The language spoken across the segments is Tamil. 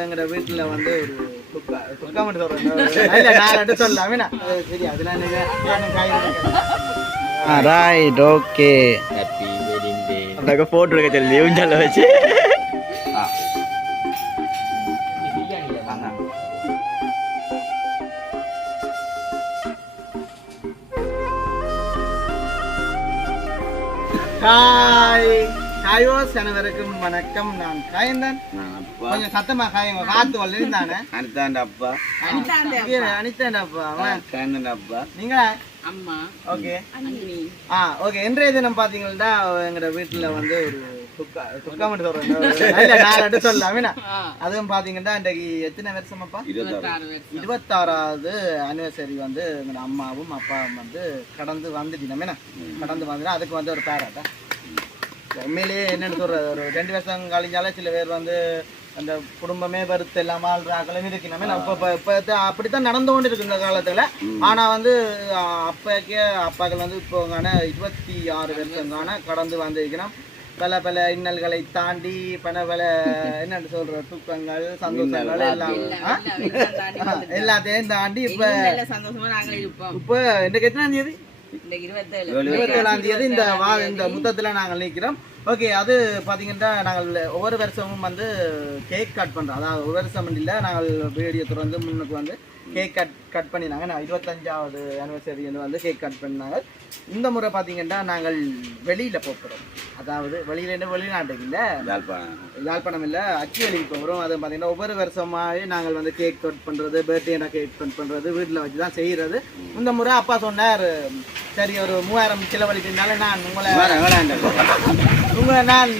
எங்கட வீட்டுல வந்து ஒரு துக்கா மட்டும் சொல்றேன். இல்ல நான் ரெண்டு சொல்லலாம் வேணா சரி அதெல்லாம் நீங்க எனக்கு காய் right okay happy wedding day அங்க போட்டோ எடுக்க சொல்லி ஊஞ்சல்ல வச்சு. ஹாய் ஹாயோஸ் அனைவருக்கும் வணக்கம். நான் காயந்தன். அப்பா. கொஞ்சம் சத்தமா காயங்க. காத்து வள்ளி தானே அனிதாண்ட அப்பா. அனித்தேன்டாப்பா அவன் கேந்தண்ட அப்பா. நீங்க அம்மா. ஓகே. ஆ ஓகே. இன்றைய தினம் பாத்தீங்கன்னா எங்கட வீட்டுல வந்து ஒரு சொல்றேன். சொல்லலாம். அதுவும் பாத்தீங்கன்னா இன்றைக்கு எத்தனை வருஷமாப்பா? இருபத்தாறாவது. அனிவர்சரி வந்து எங்க அம்மாவும் அப்பாவும் வந்து கடந்து வந்துட்டோம் கடந்து வந்துடும் அதுக்கு வந்து ஒரு பேராட்டா உண்மையிலேயே என்னன்னு சொல்றது? ஒரு ரெண்டு வருஷம் கழிஞ்சாலே சில பேர் வந்து அந்த குடும்பமே வெறுத்து எல்லாம் ஆள்றாக்களும் இருக்கணும் இப்போ இப்போ இப்போ அப்படித்தான் நடந்து கொண்டு இருக்கு இந்த காலத்துல. ஆனா வந்து அப்பக்கே அப்பாக்கள் வந்து இப்போ இருபத்தி ஆறு வருஷங்கான கடந்து வந்திருக்கணும். பல பல இன்னல்களை தாண்டி பல பல என்னன்னு சொல்ற துக்கங்கள் சந்தோஷங்கள் எல்லாம். எல்லாத்தையும் தாண்டி. இப்ப நல்ல சந்தோஷமா நாங்கள் இருப்போம். இப்ப இன்றைக்கு எத்தனாம் தேதி? இந்த இருபத்தேழு. இருபத்தி ஏழாம் தேதி இந்த வா இந்த முத்தத்துல நாங்கள் நிற்கிறோம். ஓகே அது பாத்தீங்கன்னா நாங்கள் ஒவ்வொரு வருஷமும் வந்து கேக் கட் பண்றோம். அதாவது ஒரு வருஷம் இல்லை நாங்கள் வீடியோ திறந்து முன்னுக்கு வந்து கேக் கட் கட் பண்ணினாங்க நான் இருபத்தஞ்சாவது அனிவர்சரி வந்து கேக் கட் பண்ணாங்க. இந்த முறை பாத்தீங்கன்னா நாங்கள் வெளியில போகிறோம் அதாவது வெளியில என்ன வெளிநாட்டுக்கு இல்லை. யாழ்ப்பாணம். யாழ்ப்பாணம் இல்லை அச்சுவலிக்கு போகிறோம் அது பார்த்தீங்கன்னா ஒவ்வொரு வருஷமாகவே நாங்கள் வந்து கேக் கட் பண்ணுறது பர்த்டேனா கேக் கட் பண்ணுறது வீட்டில் வச்சு தான் செய்கிறது இந்த முறை அப்பா சொன்னார் சரி ஒரு மூவாயிரம் செலவழிக்கிறதுனால நான் உங்களை உங்களை நான்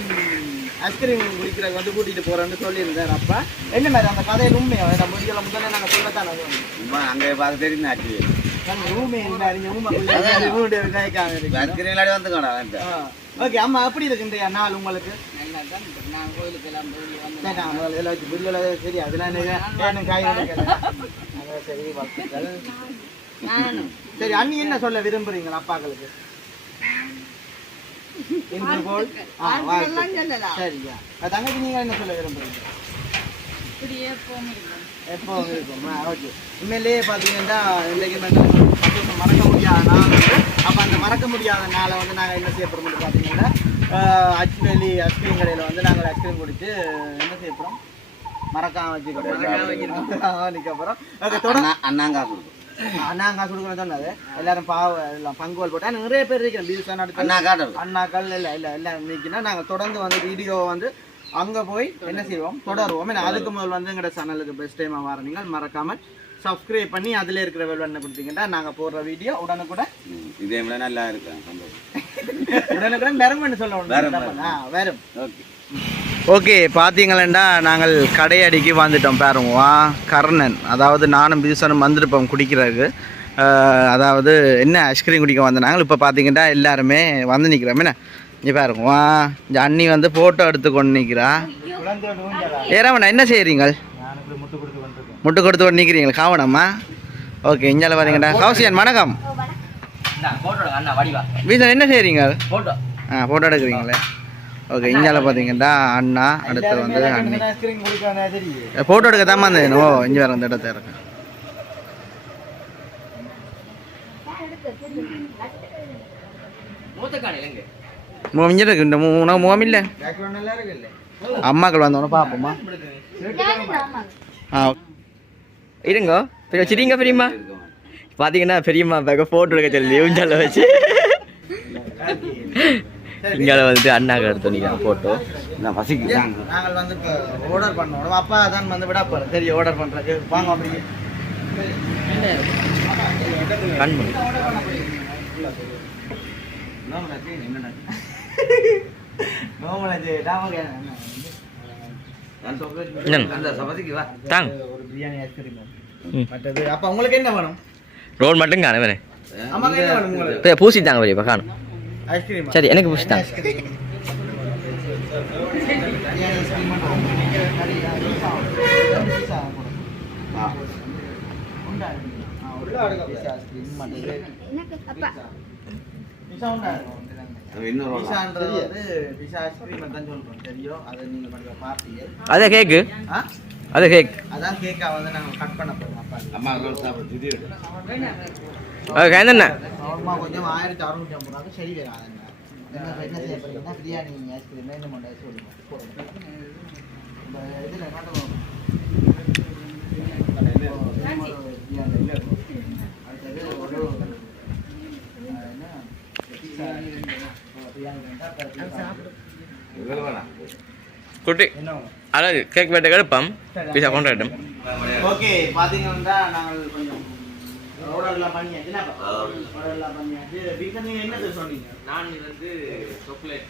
ஐஸ்கிரீம் குடிக்கிறதுக்கு வந்து கூட்டிகிட்டு போகிறேன்னு சொல்லியிருந்தார். அப்பா என்ன மாதிரி அந்த கதையில் உண்மையா? நம்ம வீடியோவில் முதல்ல நாங்கள் சொல்லத்தான் அது அங்கே பார்த்து தெரியும் ஆச்சு ஓகே அம்மா எப்படி இருக்கு நாள் உங்களுக்கு? சரி, அதெல்லாம் காய் சரி அண்ணி என்ன சொல்ல விரும்புறீங்களா அப்பாக்களுக்கு? இன்று போல் சரியா. தங்கச்சி நீங்க என்ன சொல்ல இருக்கும். எப்போ இருக்கும். ஓகே உண்மையிலேயே பார்த்தீங்கன்னா இன்றைக்கு சந்தோஷம் மறக்க முடியாத நாள் வந்து அப்போ அந்த மறக்க முடியாத நாளை வந்து நாங்கள் என்ன செய்ய போகிறோம்னு பார்த்தீங்கன்னா அச்சுவேலி ஐஸ்கிரீம் கடையில் வந்து நாங்கள் ஐஸ்கிரீம் குடிச்சு என்ன செய்ய போகிறோம் மறக்காம வச்சுக்கிறோம் ஓகே தொடர்ந்து அண்ணா அண்ணாங்கா கொடுக்கும். அண்ணாங்க கொடுக்கணும் சொன்னது எல்லாரும் பாவ எல்லாம் பங்குவல் போட்டா. நிறைய பேர் இருக்கிறோம் பீசன் அடுத்து. அண்ணா காட்டுறது அண்ணாக்கள் இல்லை இல்லை எல்லாம் நிற்கினா நாங்கள் தொடர்ந்து வந்து வீடியோ வந்து அங்கே போய் என்ன செய்வோம்? தொடருவோம். ஏன்னா அதுக்கு முதல் வந்து எங்களோட சேனலுக்கு பெஸ்ட் டைமாக வர நீங்கள் மறக்காமல் சப்ஸ்கிரைப் பண்ணி அதில் இருக்கிற வெல்வெண்ணை கொடுத்தீங்கன்னா நாங்கள் போடுற வீடியோ உடனுக்குடன் ம், இதே மாதிரி நல்லா இருக்கேன் உடனுக்குடன் சொல்ல வரும், ஆ வரும். ஓகே. ஓகே பார்த்தீங்களா நாங்கள் கடையடிக்கு வந்துட்டோம் பாருங்க. கர்ணன். அதாவது நானும் பீசனும் வந்திருப்போம் குடிக்கிறதுக்கு. அதாவது என்ன ஐஸ்கிரீம் குடிக்க வந்தாங்க இப்போ பார்த்தீங்கன்னா எல்லாருமே வந்து நிற்கிறோம் என்ன? இங்கே பாருங்க இந்த அண்ணி வந்து ஃபோட்டோ எடுத்து கொண்டு நிற்கிறா ஏறாமண்ணா என்ன செய்கிறீங்க முட்டு கொடுத்து கொண்டு நிற்கிறீங்களா காவணம்மா? ஓகே இஞ்சால பார்த்தீங்கடா கௌசியன் வணக்கம். பீசன் என்ன செய்கிறீங்க ஆ ஃபோட்டோ எடுக்கிறீங்களே. ஓகே இந்தியாவில் பார்த்தீங்கன்னா அண்ணா அடுத்து வந்து அண்ணி. ஃபோட்டோ எடுக்க தான் வந்தேன் ஓ இங்கே வேறு அந்த இடத்த இருக்கு. மூ இங்கே இருக்கு. இந்த உனக்கு முகம் இல்லை? அம்மாக்கள் வந்தோன்னே பார்ப்போமா ஆ இருங்க. பெரிய வச்சிட்டீங்க பெரியம்மா? பார்த்தீங்கன்னா பெரியம்மா பேக்க ஃபோட்டோ எடுக்க சொல்லி ஊஞ்சல்ல வச்சு. இங்கே வந்துட்டு அண்ணாக்கு எடுத்து நிற்கிறேன் ஃபோட்டோ நான் பசிக்கிறேன் நாங்கள் வந்து இப்போ ஆர்டர் பண்ணோம் அப்பா தான் வந்து விட போகிறேன் சரி ஆர்டர் பண்ணுறதுக்கு வாங்க அப்படி. கண் பண்ணு என்னங்க? அந்த சபதிக்கு வா. தாங்க. ஒரு பிரியாணி ஐஸ்கிரீம் ம். மற்றது அப்போ உங்களுக்கு என்ன வேணும்? ரோல் மட்டும் காண வேறு. அம்மாக்கு என்ன வேணும் உங்களுக்கு? பூசி தாங்க பெரியப்பா காணும். சரி எனக்கு ஐஸ்கிரீம் தான். சொல்கிறோம் தெரியும் அதை கேக்கு ஆ? அது கேக் அதான் கேக்கா வந்து நாங்கள் கட் பண்ண போகிறோம் அப்பா அம்மா ரோல் அம்மா கொஞ்சம் ஆயிரத்தி அறுநூற்றி ஐம்பது ரூபாய்க்கு சரி வராதுங்க என்ன? செய்ய போறீங்கன்னா பிரியாணி ஐஸ்கிரீம் என்ன பண்ண சொல்லுங்க இதில் அடுத்தது ஒரு குட்டி அதாவது கேக் வெட்ட கடுப்பம் பீஸா கொண்டாட்டம் ஓகே பாத்தீங்கன்னா நாங்கள் கொஞ்சம் ஆர்டர்லாம் பண்ணியாச்சு. என்ன பண்ணியாச்சு. ரீசன் நீங்க என்ன சொன்னீங்க? நான் வந்து சாக்லேட்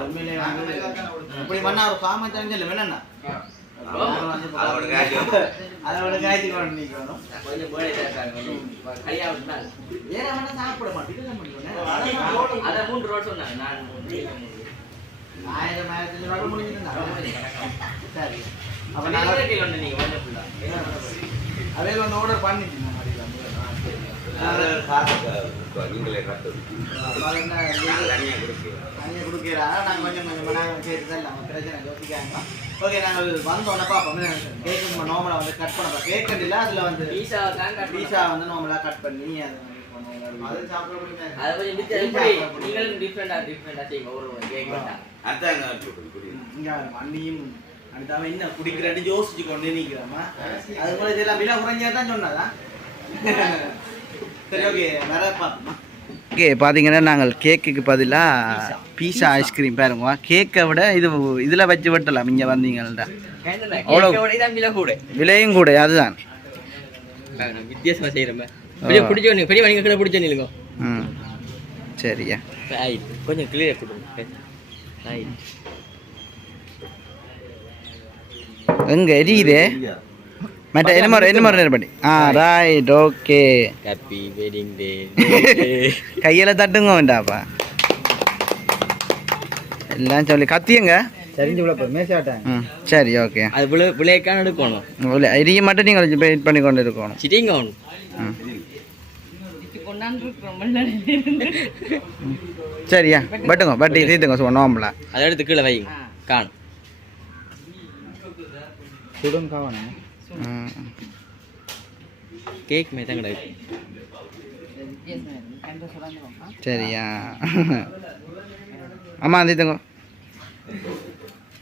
உண்மையிலே வந்து இப்படி பண்ணா ஒரு காம தெரிஞ்சல வேணா அதோட காய்ச்சி கொண்டு நிக்கணும். கையா விட்டாங்க. வேற வேணா சாப்பிட மாட்டேங்குது அதை மூன்று ரூபா சொன்னாங்க. நான் ஆயிரம் ஆயிரத்தி ரூபாய் முடிஞ்சுட்டு சரி. அப்ப நான் ஒன்று நீங்க அதே வந்து ஆர்டர் பண்ணிட்டு நீங்களே கட்டணும். நான் தனியா தனியாக கொடுக்கிறாங்க நாங்கள் கொஞ்சம் நாங்கள் சேர்த்து தான் பிரச்சனை யோசிக்காங்க ஓகே நாங்கள் வந்தோடனே பார்ப்போம் கேக்கு நம்ம நார்மலாக வந்து கட் பண்ண கேக் இல்லை அதில் வந்து பீஸா தான் பீஸா வந்து நார்மலாக கட் பண்ணி அதை அது சாப்பிட ஒரு அதான் மண்ணியும் அடுத்தாம என்ன குடிக்கிறேன்னு யோசிச்சு கொண்டே நிற்கிறாமா அது போல இதெல்லாம் விலை குறைஞ்சா தான் சொன்னதா ஓகே பார்த்தீங்கன்னா நாங்கள் கேக்குக்கு பதிலாக பீஸா. ஐஸ்கிரீம் பாருங்க. கேக்கை விட இது இதில் வச்சு விட்டலாம். இங்கே வந்தீங்கள்டா. அவ்வளோ. கூட. விலையும் கூட அதுதான். வித்தியாசமா செய்யறமே பெரிய பிடிச்ச நீங்க பெரிய நீங்க பிடிச்ச நீங்க ம். சரியா. கொஞ்சம் கிளியர் கொடுங்க. எங்க எரியுதே? மற்ற என்ன மாதிரி என்ன மாதிரி நேரம் பண்ணி ஆ right okay happy wedding day கையில் தட்டுங்க வேண்டாப்பா எல்லாம் சொல்லி கத்தியங்க தெரிஞ்சு விழப்ப மேசாட்டாங்க ம் சரி ஓகே விளையக்கான எடுக்கணும் எரிய மட்டும் நீங்கள் கொஞ்சம் வெயிட் பண்ணி கொண்டு இருக்கணும் ம் சரியா பட்டுங்க பட்டி தீத்துங்க சும்மா நோம்பல அதை எடுத்து கீழே வைங்க காணும் சுடும் காவணும் கேக் மாதிரி தான் கிடையாது. சரியா?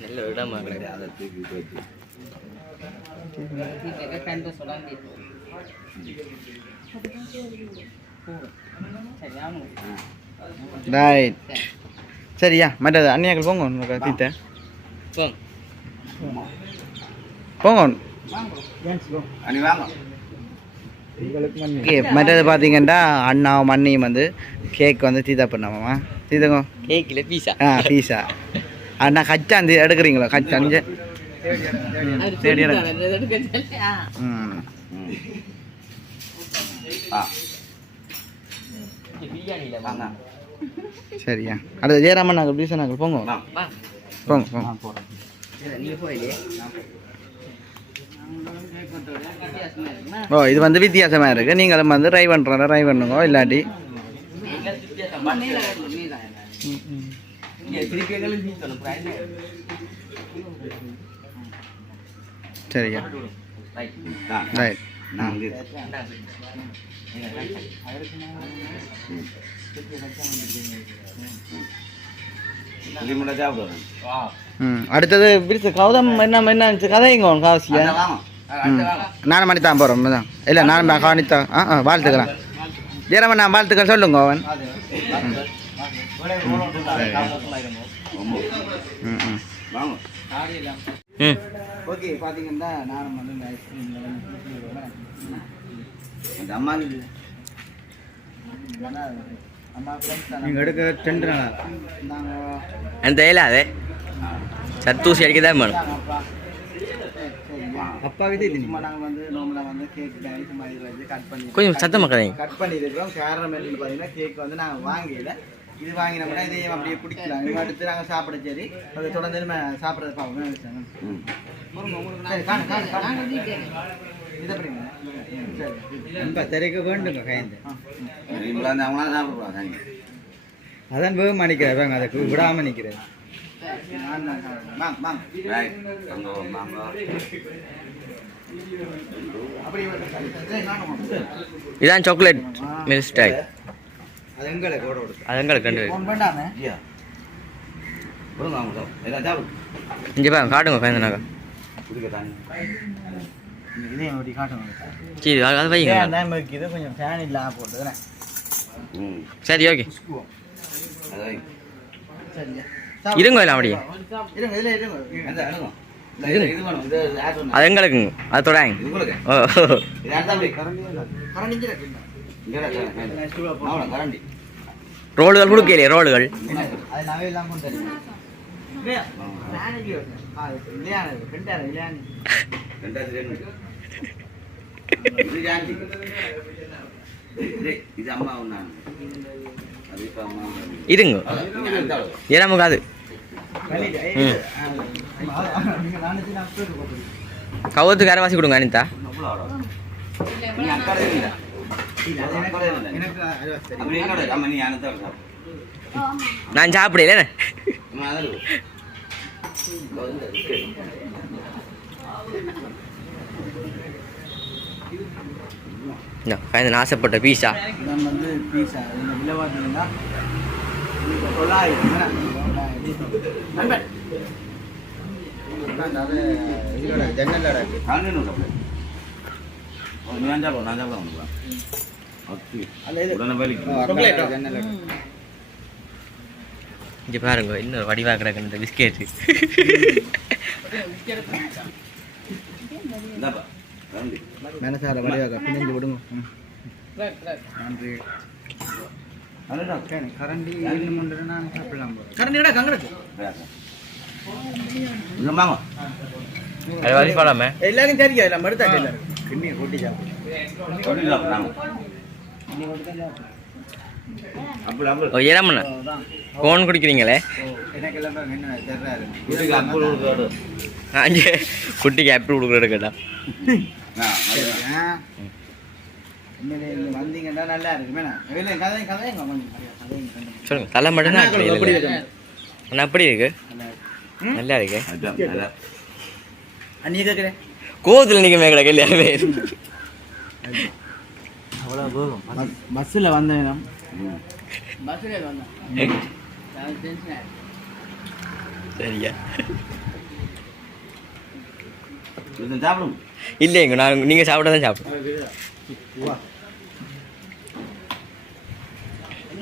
நல்ல இடமா கிடையாது அதை தூக்கி போட்டு. ரைட் சரியா? மற்றது அண்ணியாக்கள் போங்க உனக்கு தீத்த போங்க. போங்க. ஓகே மற்றது பார்த்தீங்கன்னா அண்ணாவும் மண்ணியும் வந்து கேக் வந்து தீதா பண்ணாமாம்மா. தீதங்க? கேக்கில் பீஸா ஆ பீஸா அண்ணா கச்சாந்தி எடுக்கிறீங்களா? கச்சாந்தி தேடி ம். ஆ. சரியா. அடுத்து ஜெயராமன் நாங்கள் பீசா நாங்கள் போங்க. போங்க. போங்க ஓ இது வந்து வித்தியாசமாக இருக்குது நீங்களும் வந்து ட்ரை பண்ணுறோம் ட்ரை பண்ணுங்க இல்லாட்டி சரியா ரைட் ஆ, ரைட் நான் வந்து சாப்பிடுவேன். ம். அடுத்தது பிரிச்சு கௌதம் என்ன என்ன கதைங்க காசியா நானும் மணி தான் போகிறோம் தான். இல்லை நானும் காணித்தா ஆ ஆ வாழ்த்துக்கலாம் ஜெயராமன் நான் வாழ்த்துக்கள் சொல்லுங்க அவன். ஓகே பார்த்தீங்கன்னா நானும் வந்து அந்த அம்மா இது. அம்மா ஃப்ரெண்ட்ஸ் நீங்கள் எடுக்க டென்ட் நாங்கள் அந்த இல்லை சத்தூசி அடிக்க தான் வேணும் அப்பா அப்பாவுக்கு சும்மா நாங்கள் வந்து நார்மலாக வந்து கேக் டேனி சும்மா இதில் கட் பண்ணி கொஞ்சம் சத்தமாக கதைங்க கட் பண்ணியிருக்கிறோம் காரணம் என்னன்னு பார்த்தீங்கன்னா கேக் வந்து நாங்கள் வாங்கல. இது வாங்கினோம்னா இதையும் அப்படியே குடிக்கலாம். இது நாங்கள் சாப்பிட சரி. அது தொடர்ந்து நம்ம சாப்பிட்றது பார்ப்போம். திரைக்க வேண்டுங்க கைந்து நீங்களா இருந்தா அவங்களா சாப்பிடுவாங்க. அதான் வேக மாணிக்கிறேன் அதை விடாம நிக்கிறேன் வாங்க வாங்க ரைட். அங்க வாங்க. இதான் சாக்லேட் மில்க் ஸ்டைல் அது எங்களை கூட கொடுத்து அது எங்களுக்கு கண்டு ஃபோன் பண்ணாமே ஐயா. அவங்க. இங்கே பாருங்க காட்டுங்க பயந்தனாக்கா குடிக்க தண்ணி. இதையும் அப்படி காட்டணும் சரி அது அது வைங்க இது கொஞ்சம் ஃபேன் இல்லாம போட்டுதுண்ணே ம். சரி ஓகே. சரிங்க இருங்க இல்லை அப்படியே. அது எங்களுக்குங்க அது தொடாங்க. ரோடுகள் கொடுக்கலையே ரோடுகள் இருங்க. ஏன்னா நமக்கு அது ம். நீங்க வாசி கொடுங்க அனிதா நான் ஆடும்? நீ இல்லை. நான் சாப்பிடல ஆசைப்பட்ட பீஸா தொள்ளாயிரம் நண்பன் ஜன்னலோட நான் சாப்பிடுவோம் நான் சாப்பிடுவோம் உடனே. ஜன்னலோட இங்கே பாருங்க இன்னொரு வடிவா கிடக்கு இந்த பிஸ்கெட்டு மனசார பிணைஞ்சு விடுங்க. நன்றி அதுதான் சரி, கரண்டி இன்னும் ஒன்று நான் சாப்பிடலாம் கரண்டி விட கங்கடக்கு இங்க வாங்க அது வரி போலாமே எல்லாரும் தெரியும் எல்லாம் மடுத்தாச்சு கொட்டி ஏறாமண்ணா கோன் குடிக்கிறீங்களே குட்டிக்கு ஆப்பிள் கொடுக்குறது கேட்டா வந்தீங்கன்னா நல்லா இருக்கு மேடம் இல்லை கதை கதைங்க கொஞ்சம் கதைங்க கொஞ்சம். சொல்லுங்க தலை மட்டும் தான் அண்ணா, அப்படி இருக்கு? நல்லா இருக்கு. அண்ணி கேட்குறேன் கோவத்தில் நிற்க மேக்கடா இல்லையாவே அவ்வளோ பஸ்ஸில் வந்தேன். பஸ்ஸில் வந்தேன் சாப்பிடும் இல்லைங்க நான் நீங்கள் சாப்பிட்டா தான் சாப்பிடுவேன் ம் என்ன வலிக்கு கொண்டு வரும்?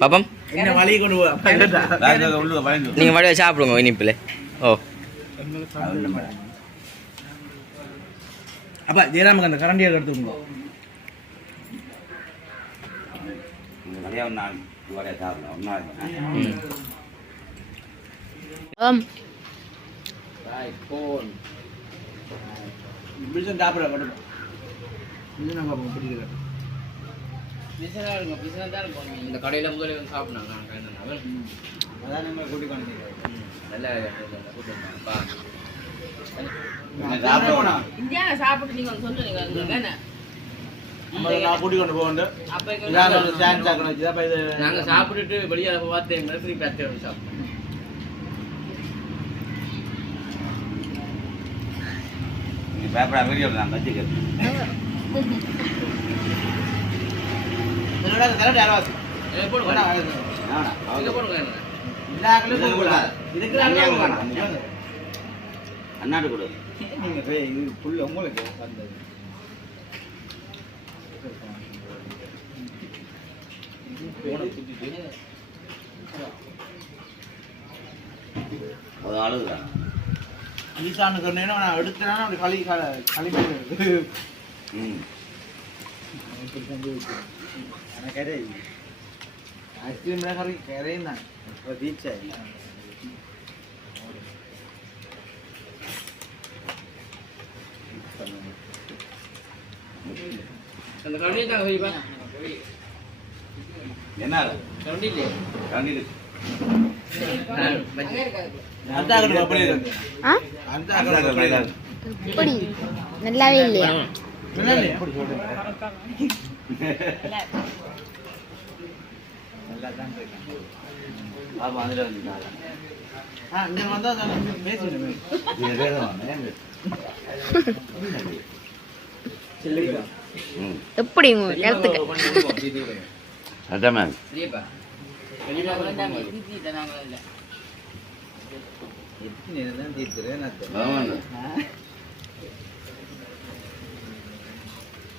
பாப்பம். என்ன வழி கொண்டு போ? வேற உள்ள வளைந்து நீங்கள் வடிவா சாப்பிடுங்க இனிப்பில். ஓ. அப்பா ஜெயராமுக்கு அந்த கரண்டியை எடுத்துக்கோங்க நிறைய ஒரு நாள் வரைய சாப்பிடலாம் ஒரு நாள் ம் பிடிச்சம் சாப்பிட மட்டும் இது நம்ம பிடிக்கிறது இந்த கடையில் முதல்ல வந்து சாப்பிட்னாங்க அதான் நம்ம கூட்டி கொண்டு நல்லா சாப்பிட்டு நீங்க போக அப்ப இது நாங்கள் சாப்பிட்டுட்டு வெளியே பார்த்து திருப்பி அத்தை வந்து சாப்பிட்டோம். பேப்பரா வீடியோ நான் வச்சுக்கிறேன் அண்ணாட்டு கொடு. நீங்க போய் இது புல் உங்களுக்கு வந்தது. அது அழுகுதான் சொன்னேன்னா நான் எடுத்தேன்னா அப்படி களி கள- களிமண் இருக்கு. ம் எனக்கு ஐஸ்கிரீம்ல கறி கரையும் தான் ரீச் ஆகி எப்படி நல்லாவே இல்லையா நல்லா இல்லையா? அப்போ அதில் வந்துட்டாங்க ஆ, இங்க வந்தா தானே இங்க பேசிடுவேன். இது வேதம் ஏன் ம். எப்படி உங்க கருத்துக்கு அதான் மேம். எத்தனை தான் தீர்த்துறேன் நான் ஆமாங்க ஏன்னா வருது இல்லை வேணும் குடிக்காது சிரிப்பு இருபத்தி ஏழு பத்து அடுத்தாக்குங்க வேண்டாம் விடாமலே ம், கரெக்டா? அடுத்தாக்குங்க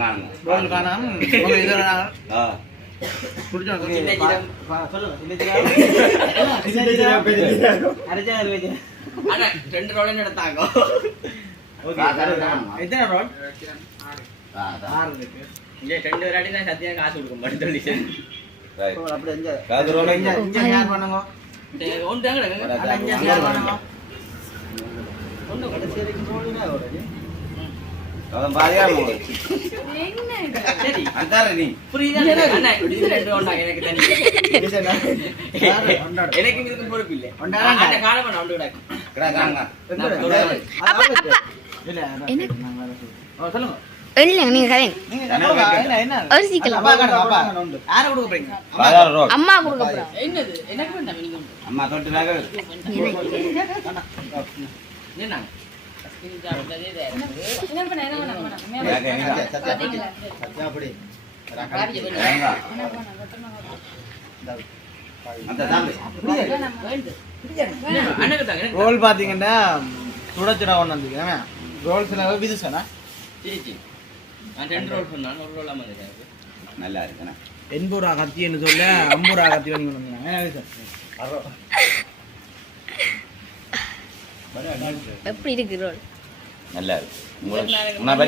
காணும், காணும். சாப்பிடு நீ ரெண்டு எத்தனை ரோல்? ஆறு இருக்கு. ரெண்டு விராட்டி சத்தியம் காசு கொடுக்க மாட்டேன் சொல்லி அப்படி பண்ணுங்க. ஒன்று ஒன்று கடைசி வரைக்கும் ஒரு. அவன் பாதியா சரி அந்தாரு நீ புரியுதா அண்ணா இது ரெண்டு ஒன்றாங்க எனக்கு தனி என்ன? எனக்கு இதுக்கு பொறுப்பு இல்லை ஒண்டாடா? அந்த காலம் பண்ண ஒன்று கிடக்கு கிடா நான் வேற சொல்றேன். ஓ, சொல்லுங்க இல்லைங்க நீங்க கதைங்க என்ன, என்ன? ஒரு சீக்கிரம் அப்பா அப்பா. அம்மா. கொடுக்க போறோம் என்னது எனக்கு வேண்டாம் நீங்க அம்மா தொட்டு என்ன என்ன என்ன நீங்க சத்தியா ரோல் பாத்தீங்கன்னா சுட சுட ஒன்று வந்துருக்கு. ரோல் சரி நான் ரெண்டு ரோல் சொன்னான் ஒரு ரோல் அம்மா நல்லா இருக்குண்ணா எண்பது ரூபா கத்தின்னு சொல்ல ஐம்பது ரூபா கத்தி வாங்கி விதிச்சம்? எப்படி இருக்கு ரோல்? நல்லா இருக்கு. உங்களுக்கு நான்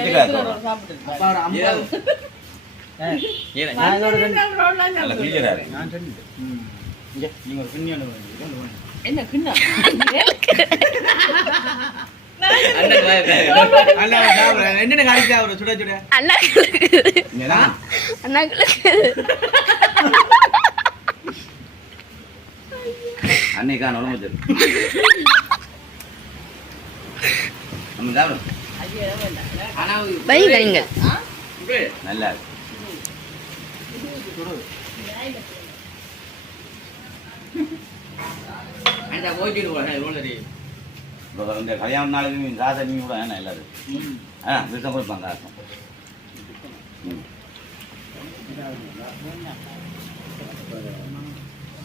அன்னைக்கான உடம்பு தெரியும் நம்ம சாப்பிடும் ஆனா வைங்க. நீங்க இப்படி நல்லா இந்த கல்யாண நாளுக்கு காசை நீங்க கூட ஏன்னா எல்லாரும் ஆ விஷம் கொடுப்பாங்க காசு. ம்.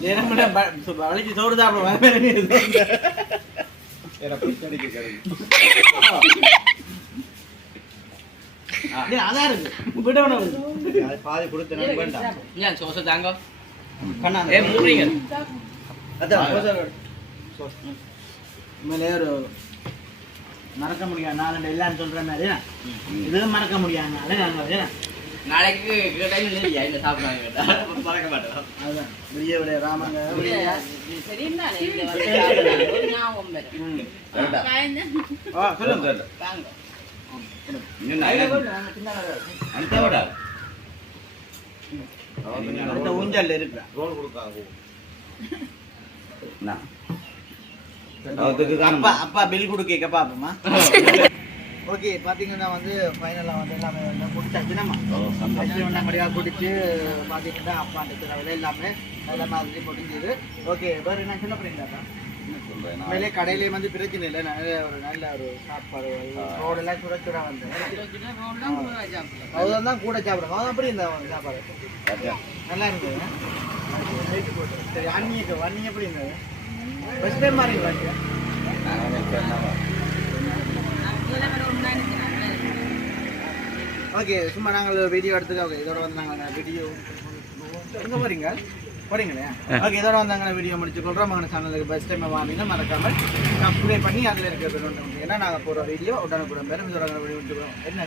நேரமில்ல, ப- சு- வலிச்சு சோறு சாப்பிடுவேன் பாதி கொடுத்து. ஏன் சோசை தாங்க கண்ணா, மூடுறீங்க ஒரு மறக்க முடியாது நான் எல்லாரும் சொல்ற மாதிரி இதுவும் மறக்க முடியாது நாளைக்கு டைம் இல்லையா இந்த சாப்பிடுவாங்க கேட்டா. மறக்க மாட்டோம் அதுதான் விடிய விடிய ராமங்க அடுத்த ஊஞ்சல்ல இருக்கு ரோல் கொடுக்காங்க அப்பா அப்பா பில் கொடுக்க பாப்போமா? ஓகே பாத்தீங்கன்னா வந்து ஃபைனலாக வந்து எல்லாமே எல்லாம் குடிச்சாச்சு நம்ம நல்லபடியாக குடிச்சு பார்த்தீங்கன்னா அப்பா அந்த திறவில் எல்லாமே நல்ல மாதிரி முடிஞ்சது. ஓகே வேறு என்ன சொல்ல போறீங்களா உண்மையிலே கடையிலே வந்து பிரச்சனை இல்லை. நல்ல ஒரு நல்ல ஒரு சாப்பாடு ரோடெல்லாம் சுட சுட வந்து. அதுதான் தான் கூட சாப்பிடுங்க அது அப்படி இந்த சாப்பாடு? நல்லா இருந்தது. சரி அண்ணிக்கு அண்ணி எப்படி இருந்தது? ஃபஸ்ட் டைம் மாதிரி வாங்க ஓகே சும்மா நாங்கள் வீடியோ எடுத்துக்க ஓகே இதோட வந்து நாங்கள் வீடியோ எங்கே போகிறீங்க போறீங்களே? ஓகே இதோட வந்து அங்கே வீடியோ முடிச்சு கொள்றோம். அவங்க சேனலுக்கு பெஸ்ட் டைம் வாங்கினா மறக்காம சப்ஸ்கிரைப் பண்ணி அதில் இருக்க ஏன்னா நாங்கள் போகிற வீடியோ உடனுக்குடன் பேரும் இதோட வீடியோ என்ன